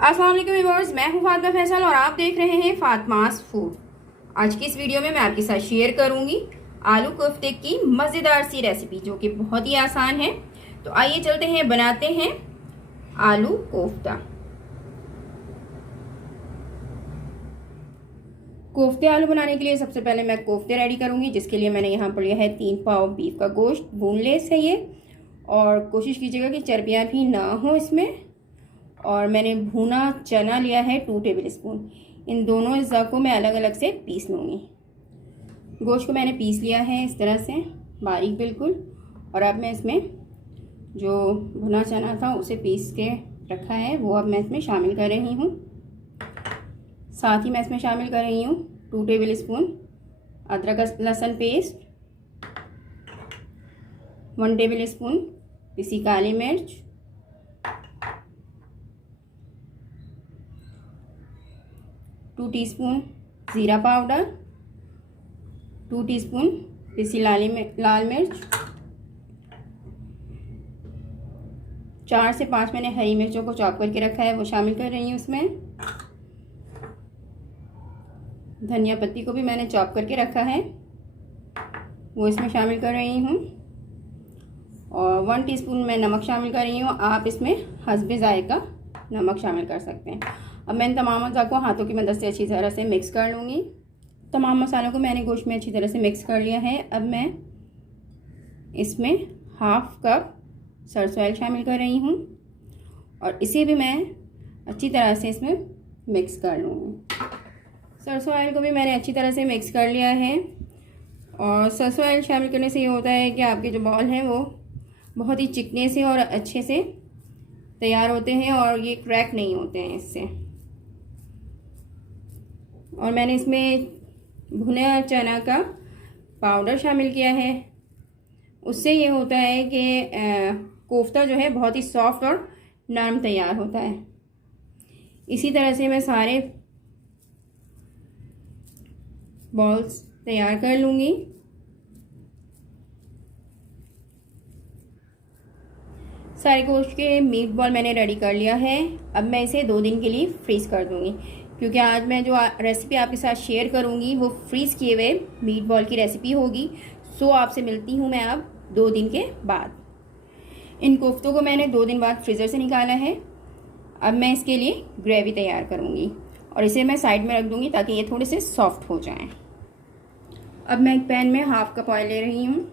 अस्सलाम वालेकुम व्यूअर्स, मैं हूं फातिमा फैसल और आप देख रहे हैं फातिमास फूड। आज की इस वीडियो में मैं आपके साथ शेयर करूंगी आलू कोफ्ते की मज़ेदार सी रेसिपी जो कि बहुत ही आसान है। तो आइए चलते हैं, बनाते हैं आलू कोफ्ता। कोफ्ते आलू बनाने के लिए सबसे पहले मैं कोफ्ते रेडी करूंगी, जिसके लिए मैंने यहाँ पर लिया है 3 पाव बीफ का गोश्त। बोनलेस है ये, और कोशिश कीजिएगा कि चर्बियाँ भी ना हो इसमें। और मैंने भुना चना लिया है 2 टेबल स्पून। इन दोनों अज्जा को मैं अलग अलग से पीस लूँगी। गोश्त को मैंने पीस लिया है इस तरह से बारीक बिल्कुल। और अब मैं इसमें जो भुना चना था उसे पीस के रखा है वो अब मैं इसमें शामिल कर रही हूँ। साथ ही मैं इसमें शामिल कर रही हूँ 2 टेबल स्पून अदरक लहसुन पेस्ट, 1 टेबल स्पून पिसी काली मिर्च, 2 टीस्पून ज़ीरा पाउडर, 2 टीस्पून पिसी लाल मिर्च, 4 से 5 मैंने हरी मिर्चों को चॉप करके रखा है वो शामिल कर रही हूँ इसमें। धनिया पत्ती को भी मैंने चॉप करके रखा है वो इसमें शामिल कर रही हूँ। और 1 टीस्पून मैं नमक शामिल कर रही हूँ। आप इसमें हस्बे जायका नमक शामिल कर सकते हैं। अब मैं इन तमाम अज़ा को हाथों की मदद से अच्छी तरह से मिक्स कर लूँगी। तमाम मसालों को मैंने गोश्त में अच्छी तरह से मिक्स कर लिया है। अब मैं इसमें हाफ कप सरसों ऑयल शामिल कर रही हूँ और इसे भी मैं अच्छी तरह से इसमें मिक्स कर लूँगी। सरसों ऑयल को भी मैंने अच्छी तरह से मिक्स कर लिया है। और सरसों ऑयल शामिल करने से ये होता है कि आपके जो बॉल हैं वो बहुत ही चिकने से और अच्छे से तैयार होते हैं और ये क्रैक नहीं होते हैं इससे। और मैंने इसमें भुना चना का पाउडर शामिल किया है। उससे ये होता है कि कोफ्ता जो है बहुत ही सॉफ्ट और नरम तैयार होता है। इसी तरह से मैं सारे बॉल्स तैयार कर लूँगी। सारे गोश्त के मीट बॉल मैंने रेडी कर लिया है। अब मैं इसे 2 दिन के लिए फ्रीज़ कर दूँगी, क्योंकि आज मैं जो रेसिपी आपके साथ शेयर करूँगी वो फ्रीज़ किए हुए मीट बॉल की रेसिपी होगी। सो आपसे मिलती हूँ मैं अब 2 दिन के बाद। इन कोफ्तों को मैंने 2 दिन बाद फ्रीज़र से निकाला है। अब मैं इसके लिए ग्रेवी तैयार करूँगी और इसे मैं साइड में रख दूँगी ताकि ये थोड़े से सॉफ्ट हो जाएं। अब मैं एक पैन में हाफ कप ऑयल ले रही हूँ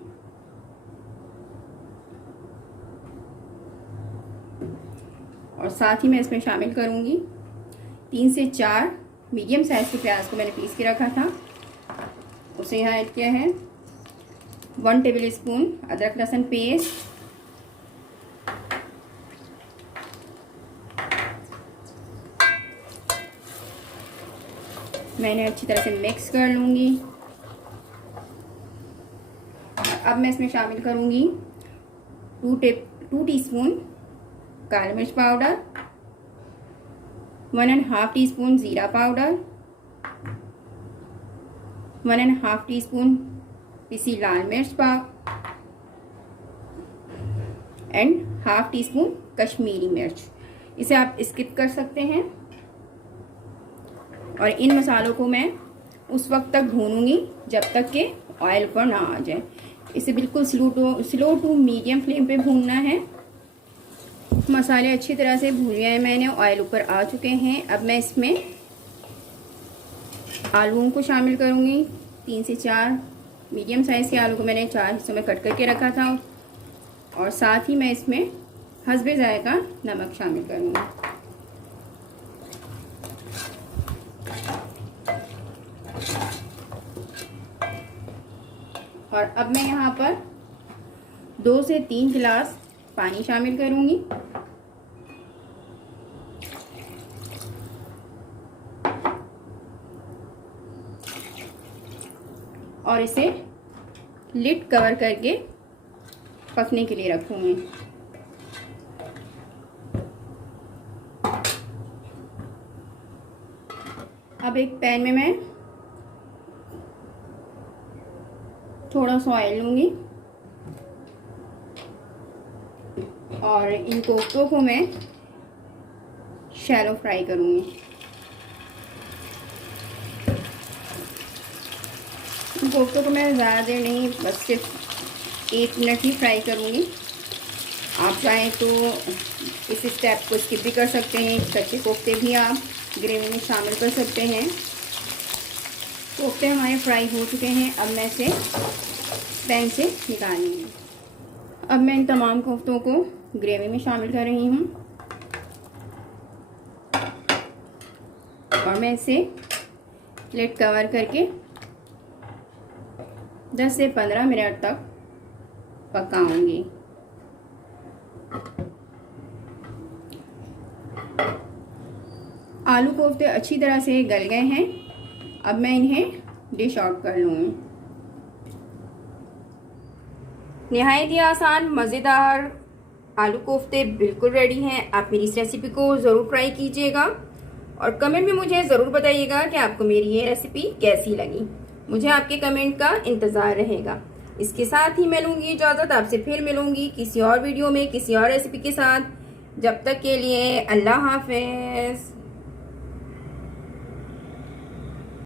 और साथ ही मैं इसमें शामिल करूँगी 3 से 4 मीडियम साइज़ के प्याज को मैंने पीस के रखा था उसे यहाँ ऐड किया है। 1 टेबल स्पून अदरक लहसुन पेस्ट, मैंने अच्छी तरह से मिक्स कर लूँगी। अब मैं इसमें शामिल करूँगी 2 टीस्पून काली मिर्च पाउडर, 1.5 टीस्पून ज़ीरा पाउडर, 1.5 टीस्पून पिसी लाल मिर्च and half tea spoon Kashmiri मिर्च। इसे आप स्किप कर सकते हैं। और इन मसालों को मैं उस वक्त तक भूनूंगी जब तक कि ऑयल ऊपर ना आ जाए। इसे बिल्कुल स्लो टू मीडियम फ्लेम पे भूनना है। मसाले अच्छी तरह से भून लिया है मैंने, ऑयल ऊपर आ चुके हैं। अब मैं इसमें आलूओं को शामिल करूंगी। 3 से 4 मीडियम साइज़ के आलू को मैंने 4 हिस्सों में कट करके रखा था और साथ ही मैं इसमें हस्बे जायका नमक शामिल करूंगी। और अब मैं यहाँ पर 2 से 3 गिलास पानी शामिल करूंगी। और इसे लिड कवर करके पकने के लिए रखूंगी। अब एक पैन में मैं थोड़ा सा ऑयल लूँगी और इन कोफ्तों को मैं शैलो फ्राई करूँगी। कोफ्तों को मैं ज़्यादा देर नहीं, बस सिर्फ 1 मिनट ही फ्राई करूँगी। आप चाहें तो इस स्टेप को स्किप भी कर सकते हैं, कच्चे कोफ्ते भी आप ग्रेवी में शामिल कर सकते हैं। कोफ्ते हमारे फ्राई हो चुके हैं, अब मैं इसे पैन से निकाल लूँगी। अब मैं इन तमाम कोफ्तों को ग्रेवी में शामिल कर रही हूँ और मैं इसे प्लेट कवर करके 10 से 15 मिनट तक पकाऊंगी। आलू कोफ्ते अच्छी तरह से गल गए हैं, अब मैं इन्हें डिश आउट कर लूँगी। निहायत ही आसान मज़ेदार आलू कोफ्ते बिल्कुल रेडी हैं। आप मेरी इस रेसिपी को ज़रूर ट्राई कीजिएगा और कमेंट में मुझे ज़रूर बताइएगा कि आपको मेरी ये रेसिपी कैसी लगी। मुझे आपके कमेंट का इंतज़ार रहेगा। इसके साथ ही मैं लूँगी इजाज़त, आपसे फिर मिलूँगी किसी और वीडियो में किसी और रेसिपी के साथ। जब तक के लिए अल्लाह हाफ़िज़।